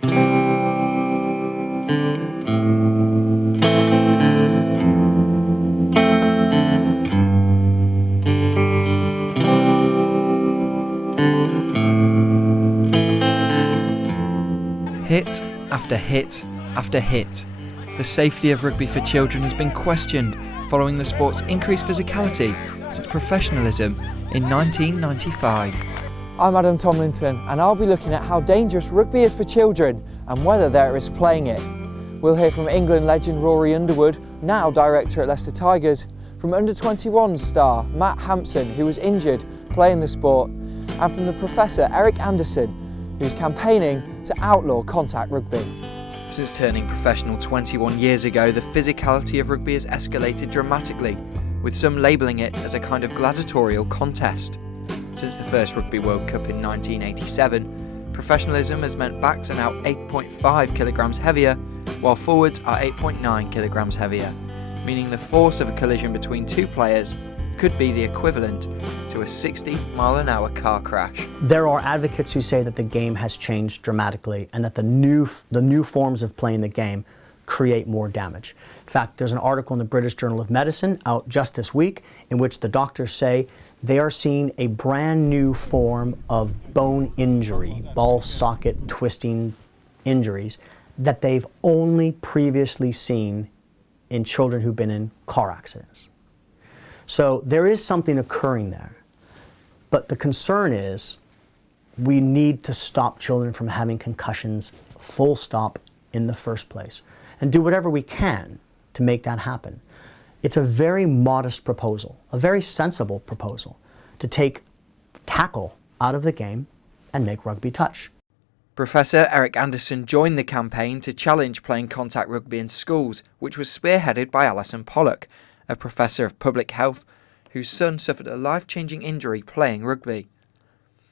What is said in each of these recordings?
Hit after hit after hit. The safety of rugby for children has been questioned following the sport's increased physicality since professionalism in 1995. I'm Adam Tomlinson and I'll be looking at how dangerous rugby is for children and whether they're at risk playing it. We'll hear from England legend Rory Underwood, now director at Leicester Tigers, from under-21s star Matt Hampson, who was injured playing the sport, and from the Professor Eric Anderson, who's campaigning to outlaw contact rugby. Since turning professional 21 years ago, the physicality of rugby has escalated dramatically, with some labelling it as a kind of gladiatorial contest. Since the first Rugby World Cup in 1987, professionalism has meant backs are now 8.5 kilograms heavier, while forwards are 8.9 kilograms heavier, meaning the force of a collision between two players could be the equivalent to a 60-mile-an-hour car crash. There are advocates who say that the game has changed dramatically and that the new forms of playing the game create more damage. In fact, there's an article in the British Journal of Medicine out just this week in which the doctors say they are seeing a brand new form of bone injury, ball socket twisting injuries, that they've only previously seen in children who've been in car accidents. So there is something occurring there. But the concern is we need to stop children from having concussions full stop in the first place and do whatever we can to make that happen. It's a very modest proposal, a very sensible proposal to take tackle out of the game and make rugby touch. Professor Eric Anderson joined the campaign to challenge playing contact rugby in schools, which was spearheaded by Alison Pollock, a professor of public health whose son suffered a life-changing injury playing rugby.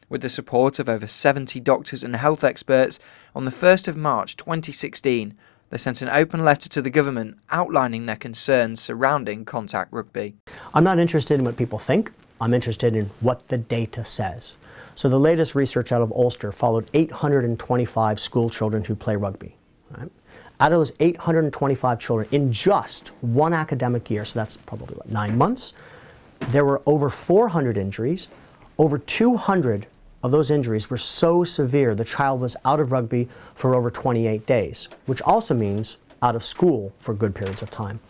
With the support of over 70 doctors and health experts, on the 1st of March 2016, they sent an open letter to the government outlining their concerns surrounding contact rugby. I'm not interested in what people think, I'm interested in what the data says. So the latest research out of Ulster followed 825 school children who play rugby. Right? Out of those 825 children, in just one academic year, so that's probably 9 months, there were over 400 injuries. Over 200 of those injuries were so severe the child was out of rugby for over 28 days, which also means out of school for good periods of time.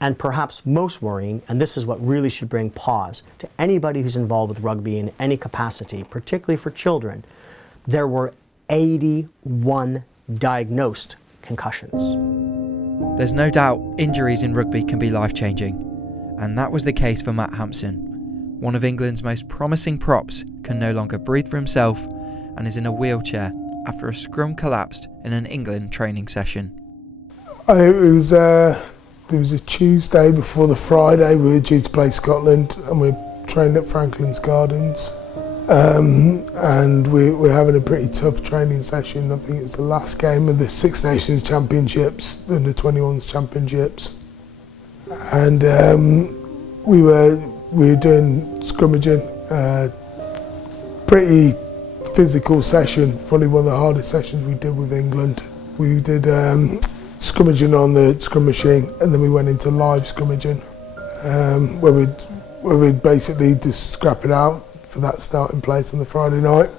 And perhaps most worrying, and this is what really should bring pause to anybody who's involved with rugby in any capacity, particularly for children, there were 81 diagnosed concussions. There's no doubt injuries in rugby can be life-changing, and that was the case for Matt Hampson. One of England's most promising props can no longer breathe for himself and is in a wheelchair after a scrum collapsed in an England training session. It was a Tuesday before the Friday. We were due to play Scotland and we trained at Franklin's Gardens. And we're having a pretty tough training session. I think it was the last game of the Six Nations Championships, and the 21s Championships. And we were doing scrummaging, pretty physical session, probably one of the hardest sessions we did with England. We did scrummaging on the scrum machine, and then we went into live scrummaging, where we'd basically just scrap it out for that starting place on the Friday night.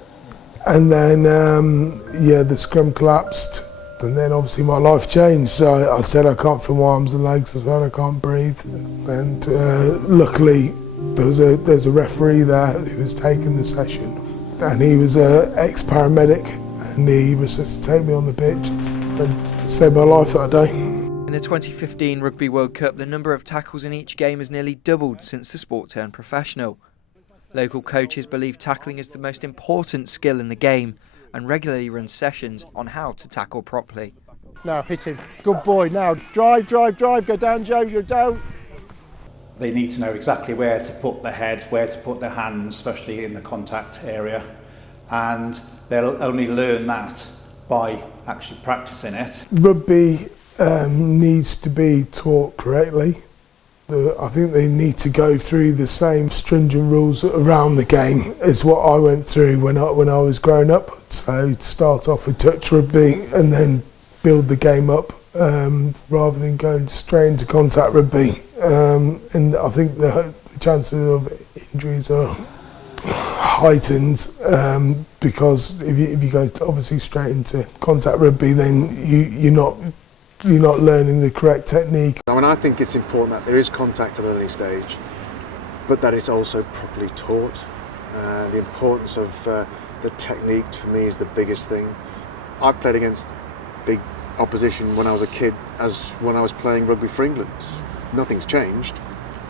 And then, the scrum collapsed, and then obviously my life changed. So I said I can't feel my arms and legs, I said I can't breathe. And luckily, there's a referee there who was taking the session, and he was an ex-paramedic, and he resuscitated me on the pitch and saved my life that day. In the 2015 Rugby World Cup, the number of tackles in each game has nearly doubled since the sport turned professional. Local coaches believe tackling is the most important skill in the game and regularly run sessions on how to tackle properly. Now hit him, good boy, now drive, go down Joe, you're down. They need to know exactly where to put their head, where to put their hands, especially in the contact area, and they'll only learn that by actually practicing it. Rugby needs to be taught correctly. I think they need to go through the same stringent rules around the game as what I went through when I was growing up. So start off with touch rugby and then build the game up rather than going straight into contact rugby. And I think the chances of injuries are heightened because if you go obviously straight into contact rugby, then you're not learning the correct technique. I mean, I think it's important that there is contact at an early stage, but that it's also properly taught. The importance of the technique for me is the biggest thing. I've played against big opposition when I was a kid as when I was playing rugby for England. Nothing's changed,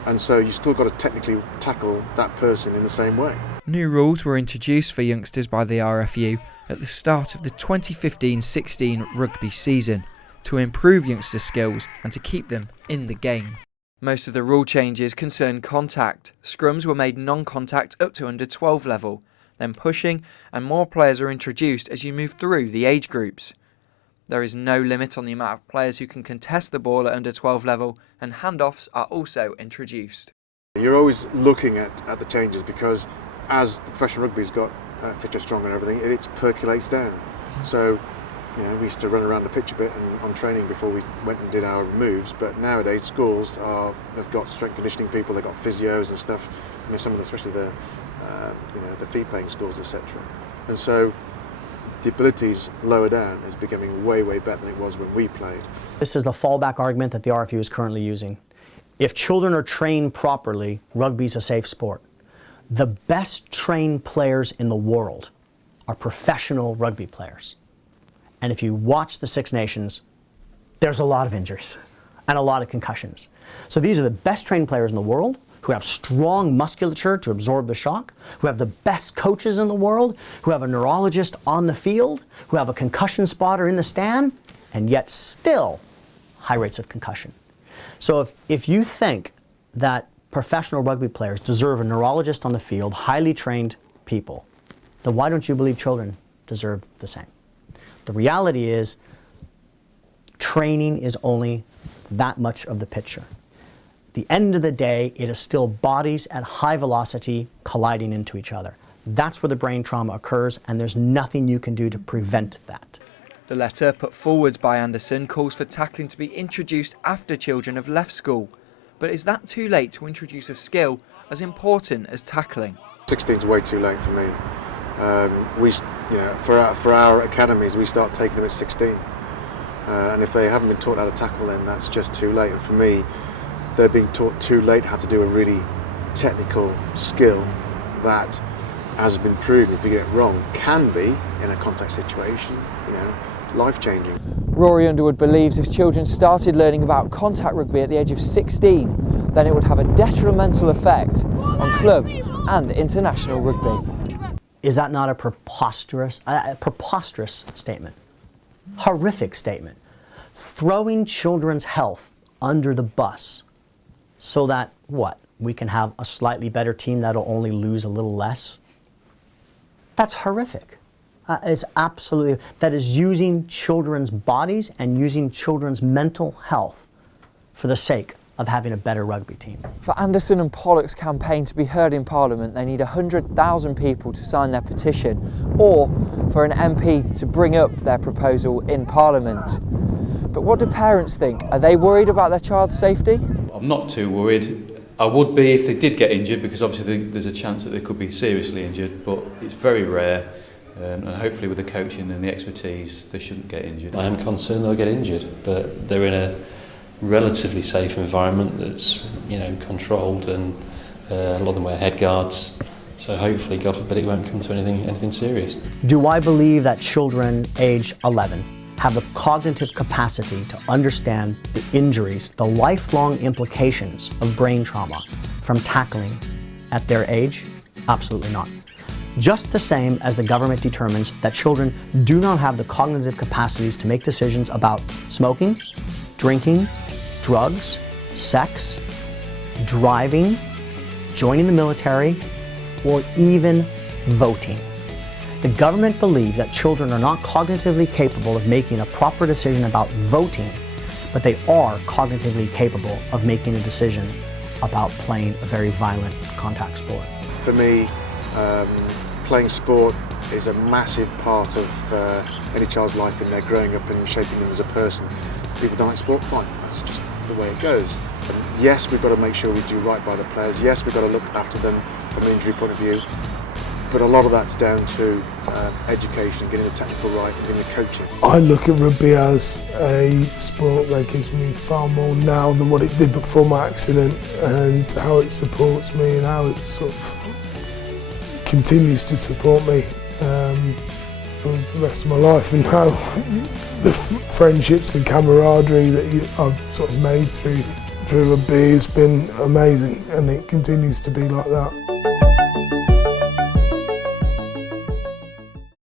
and so you still got to technically tackle that person in the same way. New rules were introduced for youngsters by the RFU at the start of the 2015-16 rugby season to improve youngsters' skills and to keep them in the game. Most of the rule changes concern contact. Scrums were made non-contact up to under 12 level, then pushing, and more players are introduced as you move through the age groups. There is no limit on the amount of players who can contest the ball at under 12 level, and handoffs are also introduced. You're always looking at the changes because as the professional rugby's got fitter, stronger and everything, it percolates down. So, you know, we used to run around the pitch a bit and on training before we went and did our moves, but nowadays schools have got strength conditioning people, they've got physios and stuff, you know, some of them, especially the fee-paying schools, etc. And so the abilities lower down is becoming way, way better than it was when we played. This is the fallback argument that the RFU is currently using. If children are trained properly, rugby's a safe sport. The best trained players in the world are professional rugby players. And if you watch the Six Nations, there's a lot of injuries and a lot of concussions. So these are the best trained players in the world who have strong musculature to absorb the shock, who have the best coaches in the world, who have a neurologist on the field, who have a concussion spotter in the stand, and yet still high rates of concussion. So if you think that professional rugby players deserve a neurologist on the field, highly trained people, then why don't you believe children deserve the same? The reality is training is only that much of the picture. At the end of the day, it is still bodies at high velocity colliding into each other. That's where the brain trauma occurs, and there's nothing you can do to prevent that. The letter put forward by Anderson calls for tackling to be introduced after children have left school. But is that too late to introduce a skill as important as tackling? 16 is way too late for me. For our academies, we start taking them at 16. And if they haven't been taught how to tackle, then that's just too late. And for me, they're being taught too late how to do a really technical skill that, as has been proven, if you get it wrong, can be, in a contact situation, life-changing. Rory Underwood believes if children started learning about contact rugby at the age of 16, then it would have a detrimental effect on club and international rugby. Is that not a preposterous statement? Horrific statement. Throwing children's health under the bus so that, what, we can have a slightly better team that'll only lose a little less? That's horrific. It's absolutely, that is using children's bodies and using children's mental health for the sake of having a better rugby team. For Anderson and Pollock's campaign to be heard in Parliament, they need 100,000 people to sign their petition, or for an MP to bring up their proposal in Parliament. But what do parents think? Are they worried about their child's safety? I'm not too worried. I would be if they did get injured, because obviously there's a chance that they could be seriously injured, but it's very rare. And hopefully with the coaching and the expertise, they shouldn't get injured. I am concerned they'll get injured, but they're in a relatively safe environment that's, controlled, and a lot of them wear head guards. So hopefully, God forbid, it won't come to anything serious. Do I believe that children age 11 have the cognitive capacity to understand the injuries, the lifelong implications of brain trauma from tackling at their age? Absolutely not. Just the same as the government determines that children do not have the cognitive capacities to make decisions about smoking, drinking, drugs, sex, driving, joining the military, or even voting. The government believes that children are not cognitively capable of making a proper decision about voting, but they are cognitively capable of making a decision about playing a very violent contact sport. For me, playing sport is a massive part of any child's life in their growing up and shaping them as a person. People don't like sport, fine, that's just the way it goes. And yes, we've got to make sure we do right by the players, yes, we've got to look after them from an injury point of view, but a lot of that's down to education, getting the technical right and getting the coaching. I look at rugby as a sport that gives me far more now than what it did before my accident, and how it supports me and how it sort of continues to support me for the rest of my life, and how the friendships and camaraderie that I've sort of made through rugby has been amazing, and it continues to be like that.